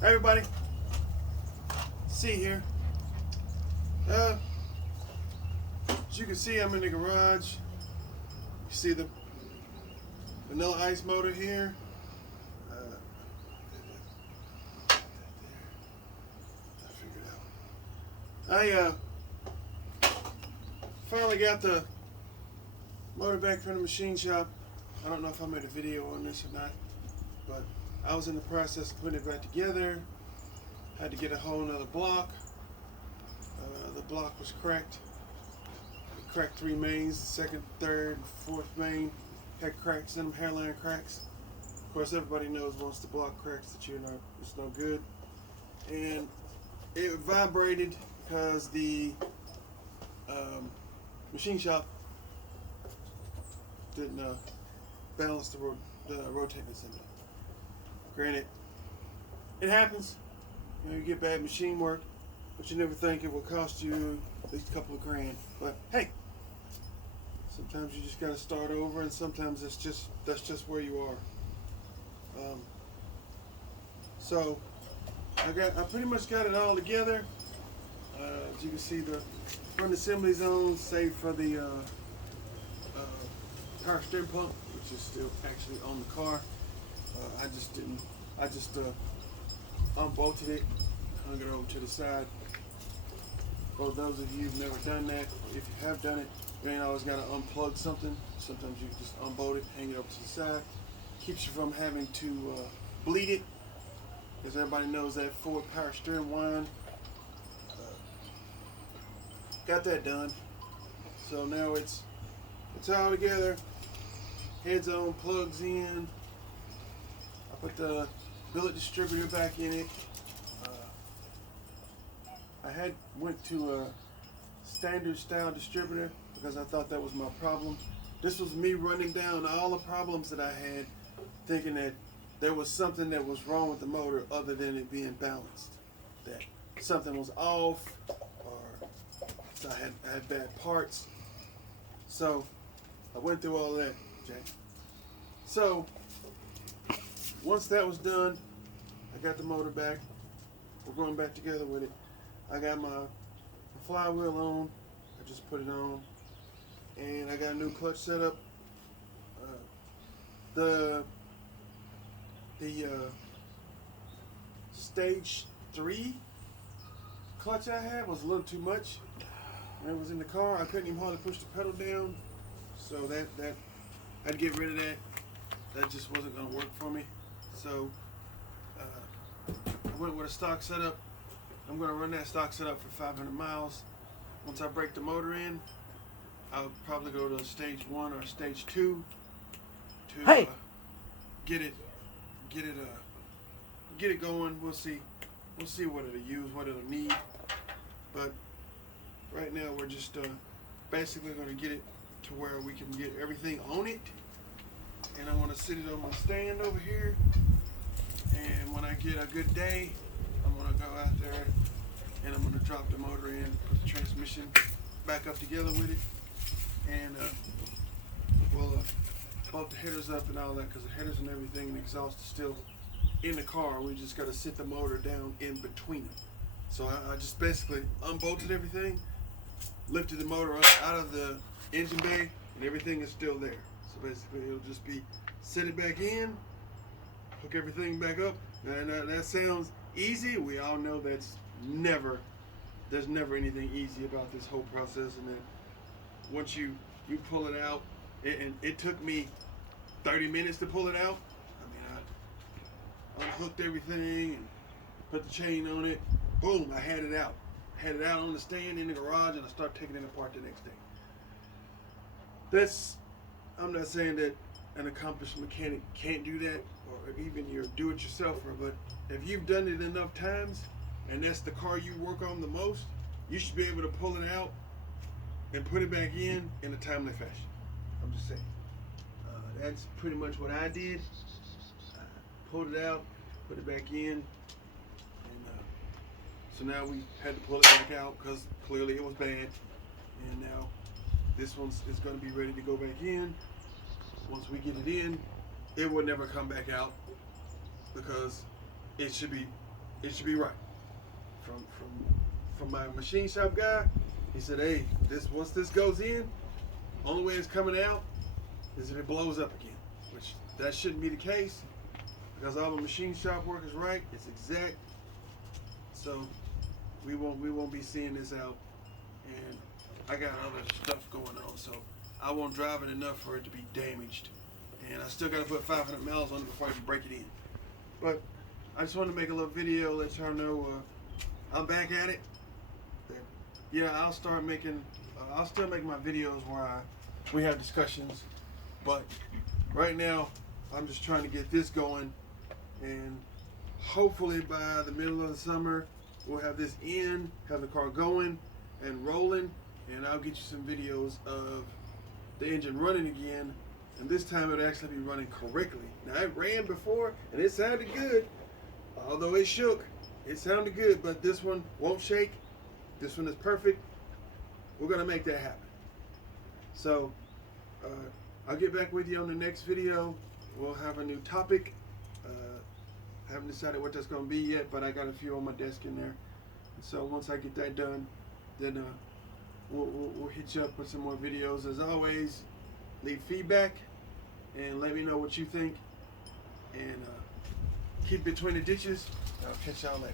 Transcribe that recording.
Hey everybody, see here. As you can see, I'm in the garage. You see the vanilla ice motor here. I figured out. I finally got the motor back from the machine shop. I don't know if I made a video on this or not, but I was in the process of putting it back together. Had to get a whole nother block. The block was cracked. It cracked 3 mains, the second, third, and fourth main had cracks in them, hairline cracks. Of course, everybody knows once the block cracks that it's no good. And it vibrated because the machine shop didn't balance the rotating assembly. Granted, it happens. You get bad machine work, but you never think it will cost you at least a couple of grand. But hey, sometimes you just got to start over, and sometimes that's just where you are. So I pretty much got it all together. As you can see, the front assembly zone, save for the power steering pump, which is still actually on the car. I just unbolted it, hung it over to the side. For those of you who've never done that, or if you have done it, you ain't always got to unplug something. Sometimes you just unbolt it, hang it over to the side. Keeps you from having to bleed it, because everybody knows that Ford power steering wind. Got that done. So now it's all together. Heads on, plugs in. I put the billet distributor back in it. I went to a standard style distributor because I thought that was my problem. This was me running down all the problems that I had, thinking that there was something that was wrong with the motor other than it being balanced. That something was off, or I had bad parts. So I went through all that, Jack. So once that was done, I got the motor back. We're going back together with it. I got my flywheel on. I just put it on, and I got a new clutch setup. The stage 3 clutch I had was a little too much. When it was in the car, I couldn't even hardly push the pedal down. So that I'd get rid of that. That just wasn't going to work for me. So I went with a stock setup. I'm going to run that stock setup for 500 miles. Once I break the motor in, I'll probably go to stage 1 or stage 2 to get it going. We'll see what it'll use, what it'll need. But right now we're just basically going to get it to where we can get everything on it. And I want to sit it on my stand over here. And when I get a good day, I'm going to go out there and I'm going to drop the motor in, put the transmission back up together with it. And we'll bolt the headers up and all that, because the headers and everything and the exhaust is still in the car. We just got to sit the motor down in between them. So I just basically unbolted everything, lifted the motor up out of the engine bay, and everything is still there. So basically it'll just be set it back in, hook everything back up. And that sounds easy. We all know there's never anything easy about this whole process. And then once you pull it out, and it took me 30 minutes to pull it out. I unhooked everything and put the chain on it. Boom, I had it out. Had it out on the stand in the garage, and I started taking it apart the next day. I'm not saying that an accomplished mechanic can't do that, or even your do-it-yourselfer, but if you've done it enough times, and that's the car you work on the most, you should be able to pull it out and put it back in a timely fashion. I'm just saying. That's pretty much what I did. I pulled it out, put it back in, and so now we had to pull it back out because clearly it was bad. And now this one is going to be ready to go back in. Once we get it in, it will never come back out because it should be it should be right. From my machine shop guy, he said, hey, once this goes in, only way it's coming out is if it blows up again, which that shouldn't be the case because all the machine shop work is right. It's exact. So we won't be seeing this out, and I got other stuff going on, so I won't drive it enough for it to be damaged, and I still got to put 500 miles on it before I can break it in. But I just wanted to make a little video, let y'all know I'm back at it. Yeah, I'll still make my videos where we have discussions, but right now I'm just trying to get this going, and hopefully by the middle of the summer we'll have this in, have the car going and rolling, and I'll get you some videos of the engine running again, and this time it'll actually be running correctly. Now it ran before and it sounded good, although it shook, it sounded good, but this one won't shake. This one is perfect. We're gonna make that happen. So I'll get back with you on the next video. We'll have a new topic. Haven't decided what that's gonna be yet, but I got a few on my desk in there. So once I get that done, then we'll hit you up with some more videos. As always, leave feedback and let me know what you think. And keep between the ditches. I'll catch y'all later.